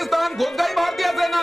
पाकिस्तान घुस गई भारतीय सेना।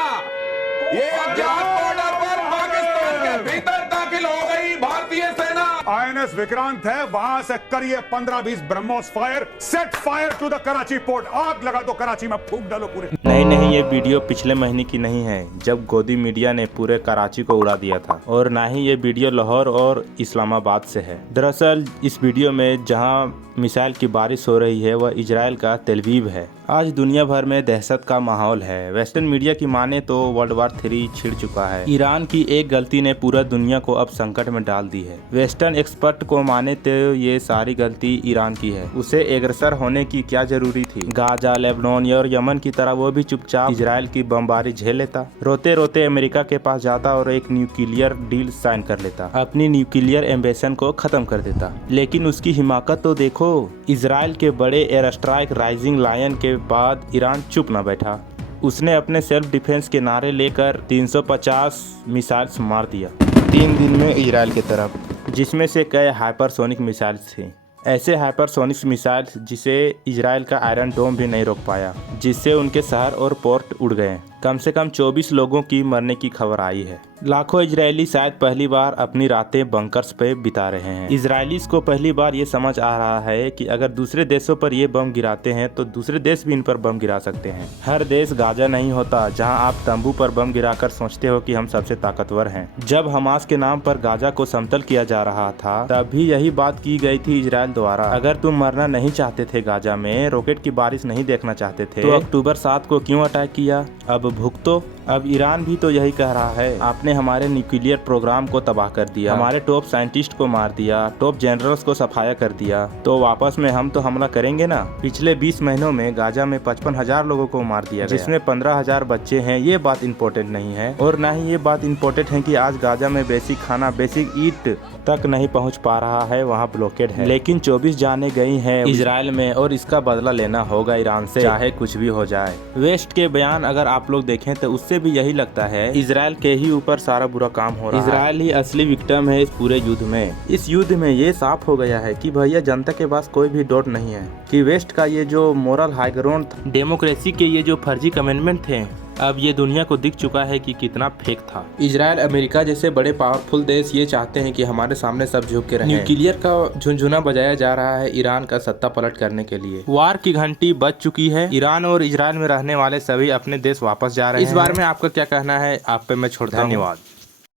ये अज्ञात बॉर्डर पर पाकिस्तान के भीतर दाखिल हो गई भारतीय सेना। आईएनएस विक्रांत है, वहां से करिए 15-20 BrahMos fire, set fire to the Karachi port. आग लगा दो, कराची में फूंक डालो पूरे। नहीं, ये वीडियो पिछले महीने की नहीं है जब गोदी मीडिया ने पूरे कराची को उड़ा दिया था, और ना ही ये वीडियो लाहौर और इस्लामाबाद से है। दरअसल इस वीडियो में जहां मिसाइल की बारिश हो रही है वह इजराइल का तेलवीव है। आज दुनिया भर में दहशत का माहौल है। वेस्टर्न मीडिया की माने तो वर्ल्ड वार 3 छिड़ चुका है। ईरान की एक गलती ने पूरा दुनिया को अब संकट में डाल दी है। वेस्टर्न एक्सपर्ट को माने तो ये सारी गलती ईरान की है। उसे एग्रेसर होने की क्या जरूरी थी। गाजा, लेबनान और यमन की तरह वो भी चुपचाप इजराइल की बमबारी झेल लेता, रोते रोते अमेरिका के पास जाता और एक न्यूक्लियर डील साइन कर लेता, अपनी न्यूक्लियर एम्बिशन को खत्म कर देता। लेकिन उसकी हिमाकत तो देखो, इजराइल के बड़े एयर स्ट्राइक राइजिंग लायन के बाद ईरान चुप न बैठा। उसने अपने सेल्फ डिफेंस के नारे लेकर 350 मिसाइल्स मार दिया 3 दिन में इजराइल की तरफ, जिसमें से कई हाइपरसोनिक मिसाइल्स थी। ऐसे हाइपरसोनिक मिसाइल्स जिसे इजराइल का आयरन डोम भी नहीं रोक पाया, जिससे उनके शहर और पोर्ट उड़ गए। कम से कम 24 लोगों की मरने की खबर आई है। लाखों इजरायली शायद पहली बार अपनी रातें बंकर्स पे बिता रहे हैं। इजरायलीज को पहली बार ये समझ आ रहा है कि अगर दूसरे देशों पर ये बम गिराते हैं तो दूसरे देश भी इन पर बम गिरा सकते हैं। हर देश गाजा नहीं होता जहां आप तंबू पर बम गिराकर सोचते हो कि हम सबसे ताकतवर हैं। जब हमास के नाम पर गाजा को समतल किया जा रहा था तब भी यही बात की गई थी इजराइल द्वारा। अगर तुम मरना नहीं चाहते थे, गाजा में रॉकेट की बारिश नहीं देखना चाहते थे, तो अक्टूबर 7 को क्यों अटैक किया? अब भुगतो। अब ईरान भी तो यही कह रहा है, आपने हमारे न्यूक्लियर प्रोग्राम को तबाह कर दिया, हमारे टॉप साइंटिस्ट को मार दिया, टॉप जनरल्स को सफाया कर दिया, तो वापस में हम तो हमला करेंगे ना। पिछले 20 महीनों में गाजा में 55,000 लोगों को मार दिया, जिसमें 15,000 बच्चे हैं। ये बात इम्पोर्टेंट नहीं है, और न ही ये बात इम्पोर्टेंट है कि आज गाजा में बेसिक खाना, बेसिक ईट तक नहीं पहुंच पा रहा है, वहाँ ब्लॉकेड है। लेकिन 24 जाने गई हैं इजराइल में, और इसका बदला लेना होगा ईरान से, चाहे कुछ भी हो जाए। वेस्ट के बयान अगर आप लोग देखें तो उससे भी यही लगता है इजराइल के ही ऊपर सारा बुरा काम हो रहा है। इजराइल ही असली विक्टिम है इस पूरे युद्ध में। इस युद्ध में ये साफ हो गया है कि भैया जनता के पास कोई भी डाउट नहीं है कि वेस्ट का ये जो मोरल हाई ग्राउंड, डेमोक्रेसी के ये जो फर्जी कमेंटमेंट थे, अब ये दुनिया को दिख चुका है कि कितना फेक था। इजराइल, अमेरिका जैसे बड़े पावरफुल देश ये चाहते हैं कि हमारे सामने सब झुक के रहें। न्यूक्लियर का झुनझुना बजाया जा रहा है ईरान का सत्ता पलट करने के लिए। वार की घंटी बज चुकी है। ईरान और इजराइल में रहने वाले सभी अपने देश वापस जा रहे हैं। इस बारे में आपका क्या कहना है? आप पे मैं छोड़ता हूं। धन्यवाद।